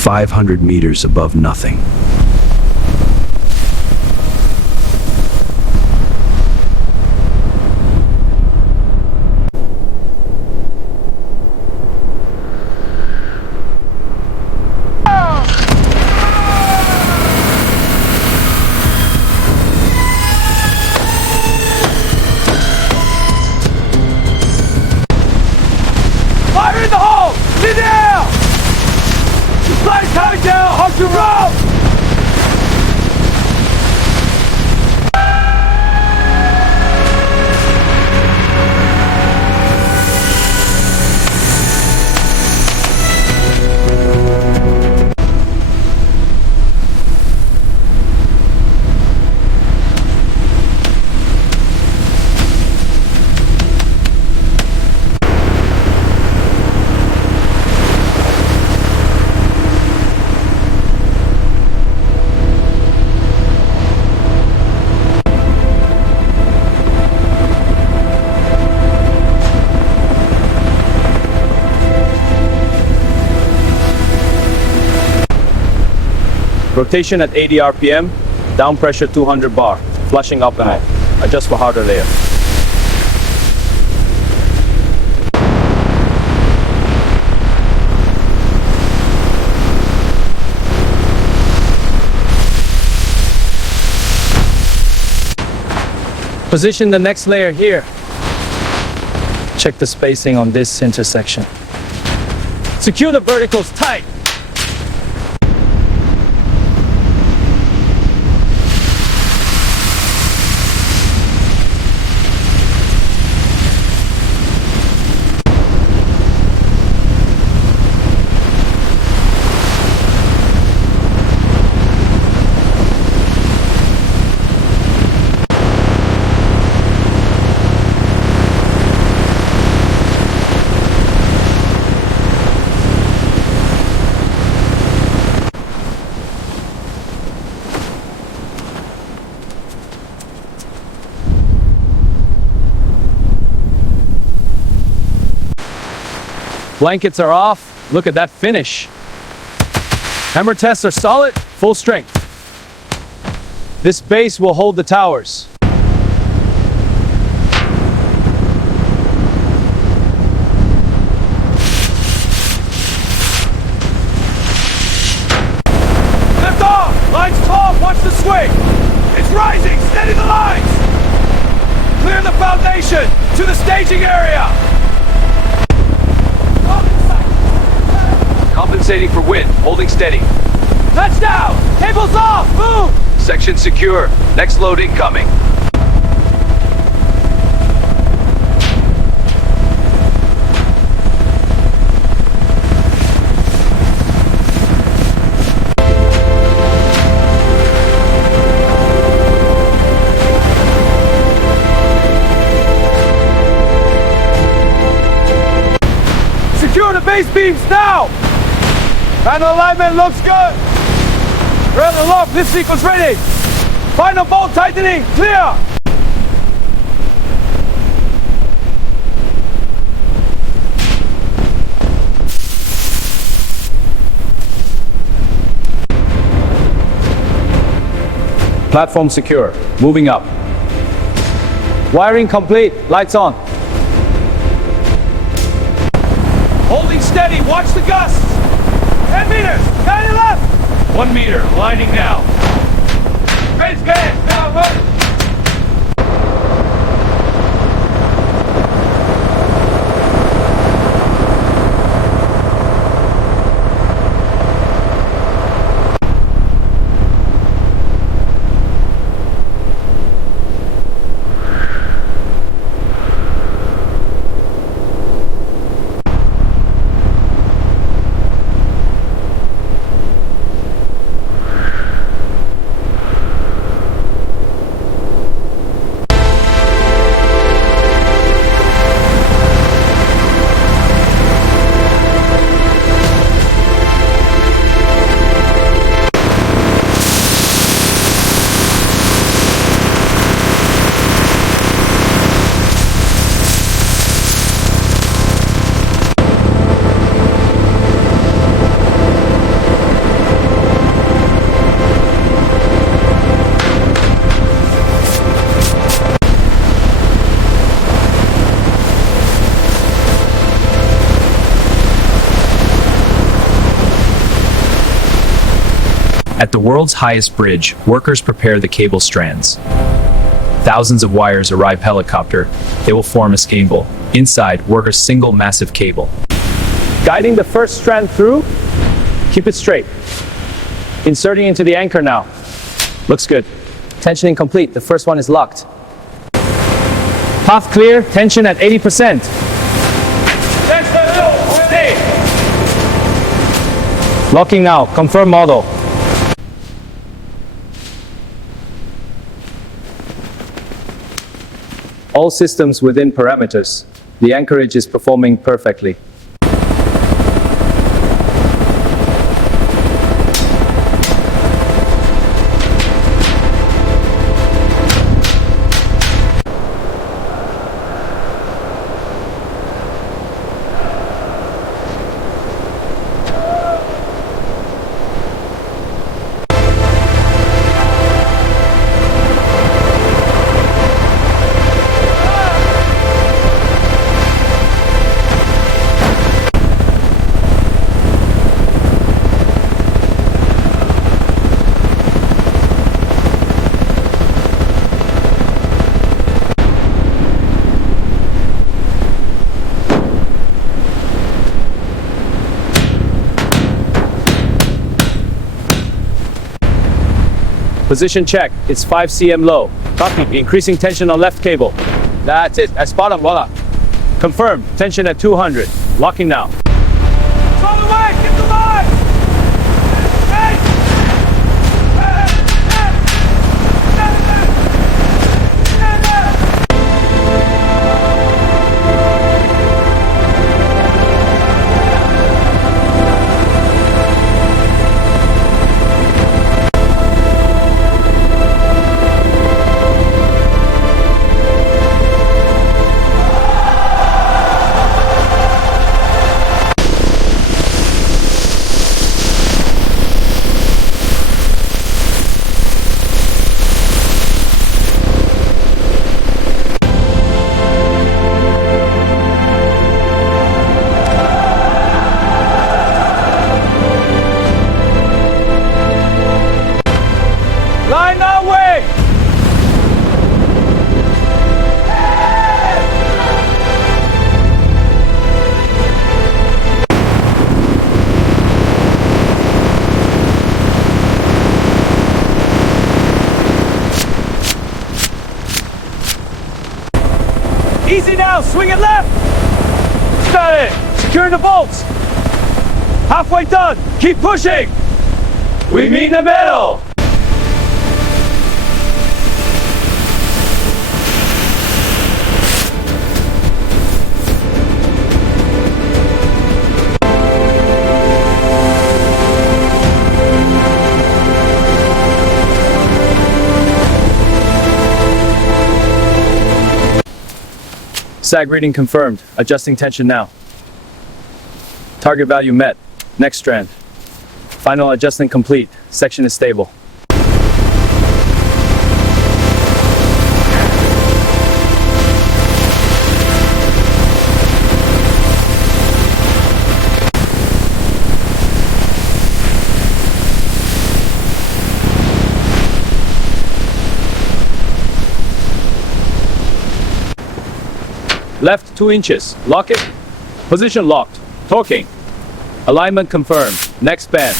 500 meters above nothing. Fire in the hole! In the air! The flame's coming down! Hold your rope! Rotation at 80 RPM, down pressure 200 bar, flushing up and out. Adjust for harder layer. Position the next layer here. Check the spacing on this intersection. Secure the verticals tight. Blankets are off. Look at that finish. Hammer tests are solid, full strength. This base will hold the towers. Lift off! Lines 12, watch the swing! It's rising! Steady the lines! Clear the foundation! To the staging area! Compensating for wind, holding steady. Touchdown! Cables off! Move! Section secure. Next load incoming. Secure the base beams now! Panel alignment looks good! Rail aloft, this sequence ready! Final bolt tightening, clear! Platform secure. Moving up. Wiring complete. Lights on. Holding steady, watch the gusts! 10 meters, 90 left! 1 meter, lining now. Base gas, now move! At the world's highest bridge, workers prepare the cable strands. Thousands of wires arrive helicopter. They will form a cable. Inside, workers single massive cable. Guiding the first strand through. Keep it straight. Inserting into the anchor now. Looks good. Tensioning complete. The first one is locked. Path clear. Tension at 80%. Locking now. Confirm model. All systems within parameters. The anchorage is performing perfectly. Position check. It's 5 cm low. Copy. Increasing tension on left cable. That's it. That's bottom. Voila. Confirm. Tension at 200. Locking now. Throw the way. Get the line. Line that way! Easy now, swing it left! Got it! Securing the bolts! Halfway done! Keep pushing! We meet in the middle! Sag reading confirmed. Adjusting tension now. Target value met. Next strand. Final adjustment complete. Section is stable. Left 2 inches. Lock it. Position locked. Torquing. Alignment confirmed. Next span.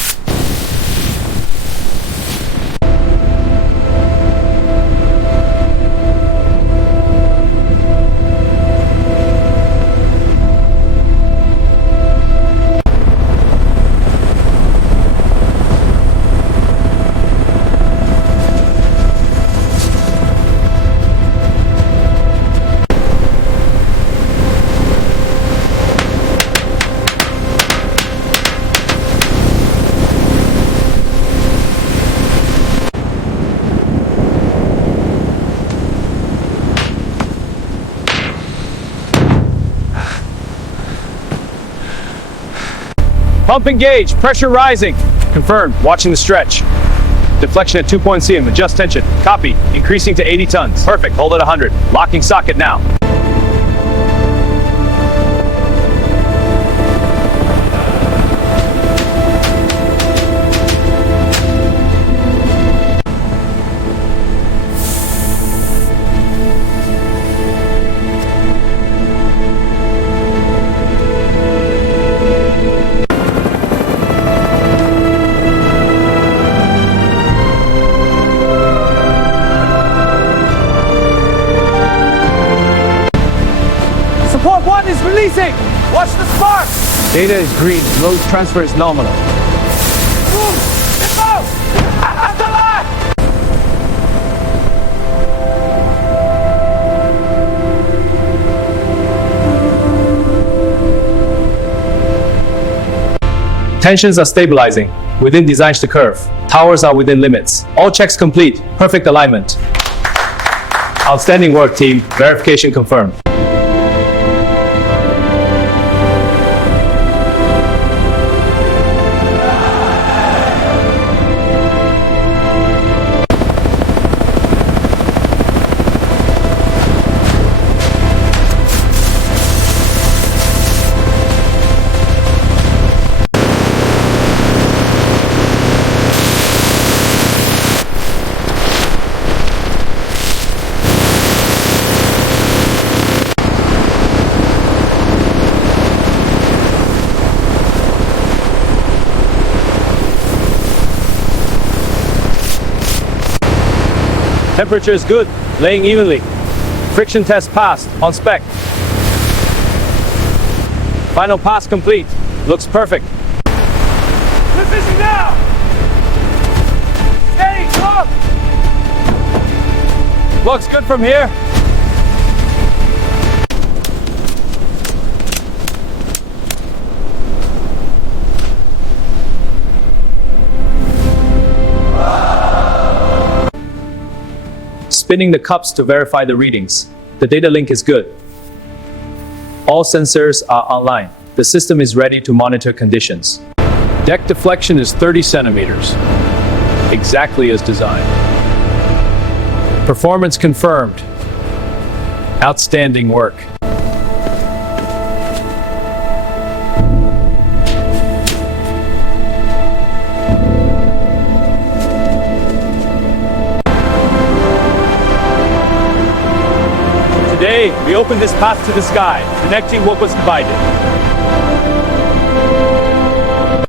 Pump engaged, pressure rising. Confirmed, watching the stretch. Deflection at 2.0 cm, adjust tension. Copy, increasing to 80 tons. Perfect, hold at 100. Locking socket now. Data is green, load transfer is nominal. Boom! It's out! At the line! Tensions are stabilizing. Within designs to curve. Towers are within limits. All checks complete. Perfect alignment. Outstanding work, team. Verification confirmed. Temperature is good, laying evenly. Friction test passed, on spec. Final pass complete. Looks perfect. Position now! Steady, come! Looks good from here. Spinning the cups to verify the readings. The data link is good. All sensors are online. The system is ready to monitor conditions. Deck deflection is 30 centimeters. Exactly as designed. Performance confirmed. Outstanding work. Today, we open this path to the sky, connecting what was divided.